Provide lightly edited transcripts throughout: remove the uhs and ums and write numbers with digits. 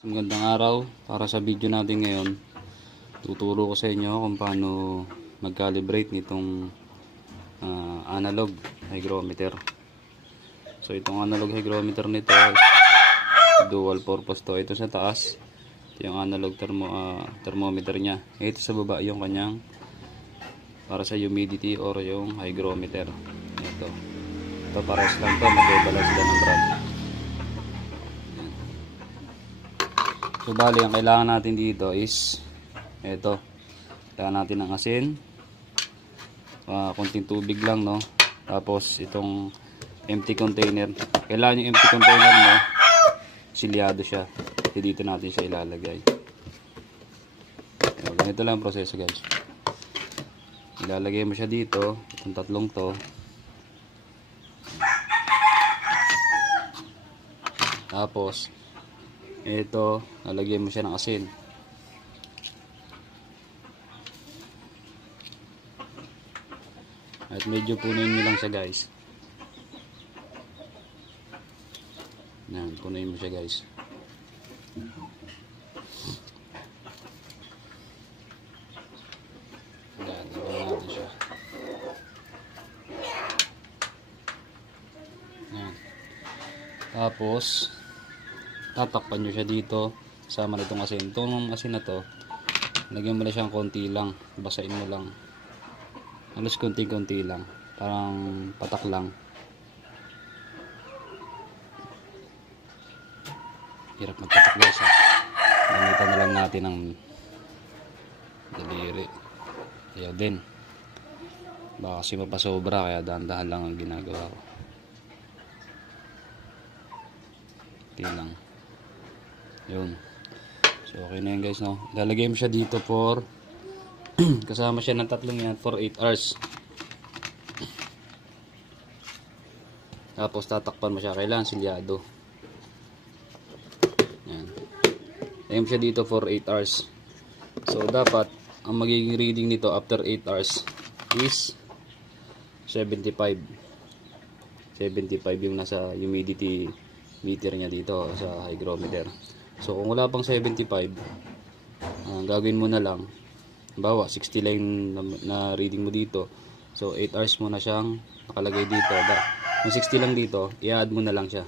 Magandang araw. Para sa video natin ngayon, tuturo ko sa inyo kung paano mag-calibrate nitong analog hygrometer. So itong analog hygrometer nito, dual purpose to. Ito sa taas, ito yung analog thermometer nya. Ito sa baba yung kanyang para sa humidity or yung hygrometer. Ito pares lang to, mag-balance sila ng brand. So bali, ang kailangan natin dito is ito. Kailangan natin ng asin, konting tubig lang, no? Tapos itong empty container. Kailangan yung empty container mo silyado siya. Dito natin siya ilalagay. So, ganito lang ang proseso, guys. Ilalagay mo siya dito, itong tatlong to. Tapos ito, lalagyan mo siya ng asin. At medyo punuin nyo lang siya, guys. Yan, punuin mo siya, guys. Yan, lagyan natin siya. Yan. Tapos tatakpan nyo siya dito sama na itong asin. Itong asin na to, lagyan mo na siyang konti lang, basain mo lang, halos konti-konti lang, parang patak lang. Hirap magpatak, guys, ha. Gamitan na lang natin ng daliri. Ayaw din, baka kasi mapasobra, kaya dahan-dahan lang ang ginagawa ko. Hindi lang yun. So okay na yun, guys, no? Lalagay mo siya dito for kasama siya ng tatlong yan for 8 hours. Tapos tatakpan mo siya, kailangan silyado. Yan. Lagay mo siya dito for 8 hours. So dapat ang magiging reading nito after 8 hours is 75 yung nasa humidity meter niya dito sa hygrometer. So kung wala pang 75, gagawin mo na lang, bawa 60 line na reading mo dito. So 8 hours mo na siyang nakalagay dito. Kung 60 lang dito, i-add mo na lang siya.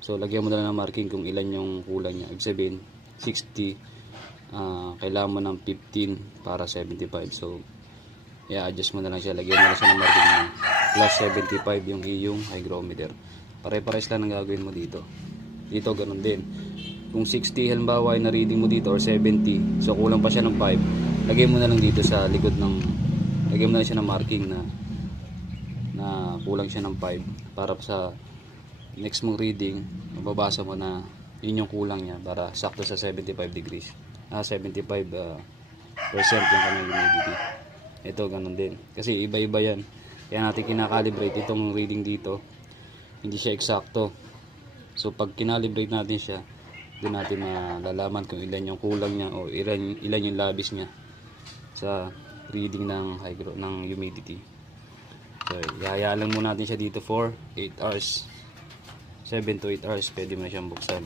So lagyan mo na lang ng marking kung ilan yung kulang niya. Ibig sabihin 60, kailangan mo ng 15 para 75. So i-adjust mo na lang siya. Lagyan mo na siya ng marking na plus 75 yung iyong hygrometer. Pare-pares lang ang gagawin mo dito. Dito ganun din. Kung 60 halimbawa ay na-reading mo dito or 70, so kulang pa siya ng 5, lagay mo na lang dito sa likod ng, lagay mo na lang siya ng marking na kulang siya ng 5 para sa next mong reading, mababasa mo na yun yung kulang niya para sakto sa 75 degrees. 75% yung kanyang humidity. Ito ganun din. Kasi iba-iba yan. Kaya natin kinakalibrate itong reading dito. Hindi siya eksakto. So pag kinalibrate natin siya, doon natin malalaman kung ilan yung kulang niya o ilan yung labis niya sa reading ng humidity. So ihaya lang muna natin siya dito for 8 hours. 7 to 8 hours pwede mo na siyang buksan.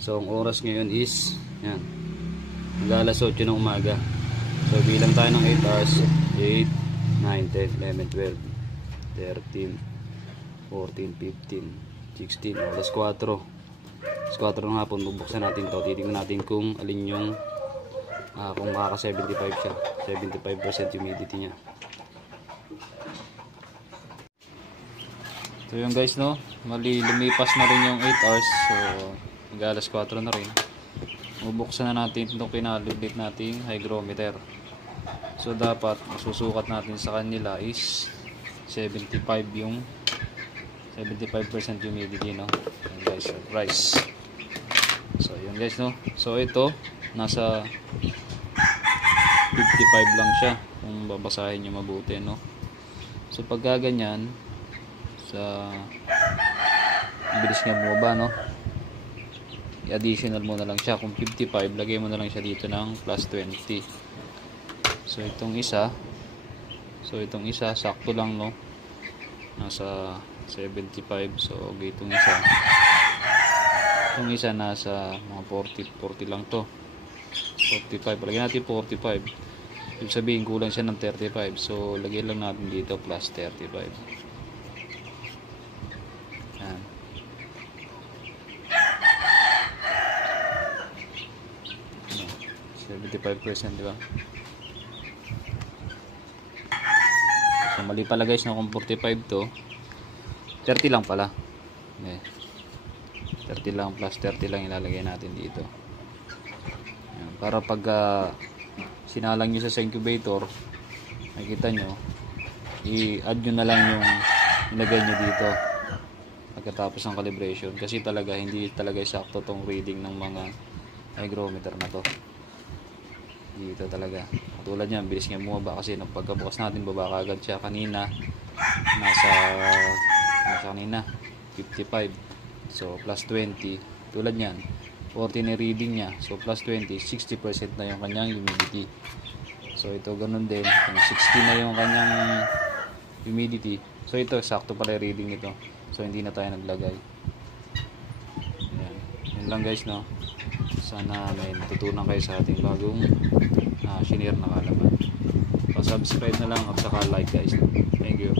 So ang oras ngayon is yan, alas 8 ng umaga. So bilang tayo ng 8 hours, 8, 9, 10, 11, 12, 13, 14, 15, 16, alas 4. Alas 4 ng hapon, bubuksan natin to. Titingnan natin kung alin yung kung makaka 75 siya, 75% humidity nya. So yun, guys, no, lumipas na rin yung 8 hours. So alas 4 na rin. Bubuksan na natin itong kinalibrate nating hygrometer. So dapat masusukat natin sa kanila is 75% humidity, no? Ayan, guys, surprise. So yun, guys, no. So ito nasa 55 lang siya kung babasahin nyo mabuti, no. So pagka ganyan, sa bilis nga bumaba, no, i-additional mo na lang siya. Kung 55, lagay mo na lang siya dito ng plus 20. So itong isa sakto lang, no, nasa 75. So okay, itong isa Yung isa nasa mga 40 lang to. 45. Lagyan natin 45. Ibig sabihin kulang siya ng 35. So lagyan lang natin dito plus 35. Yan. Ano, 75%, di ba? So mali pala guys, no, kung 45 to, 30 lang pala. Okay. 30 lang plus 30 lang ilalagay natin dito. Ayan. Para pag sinalang nyo sa incubator, makikita nyo, i-add nyo na lang yung ilagay nyo dito pagkatapos ng calibration. Kasi talaga, hindi talaga sakto tong reading ng mga hygrometer na to. Dito talaga. Katulad yan, bilis nga bumaba kasi nung pagkabukas natin, baba agad siya kanina. Nasa kanina 55. So plus 20, tulad niyan 40 na reading niya, so plus 20, 60% na yung kanyang humidity. So ito ganun din, kung 60 na yung kanyang humidity, so ito sakto pala yung reading nito, so hindi na tayo naglagay. Ayan. Yun lang guys, no, sana may natutunan kayo sa ating bagong shinare na kalaban. Pa-subscribe na lang at saka like guys. Thank you.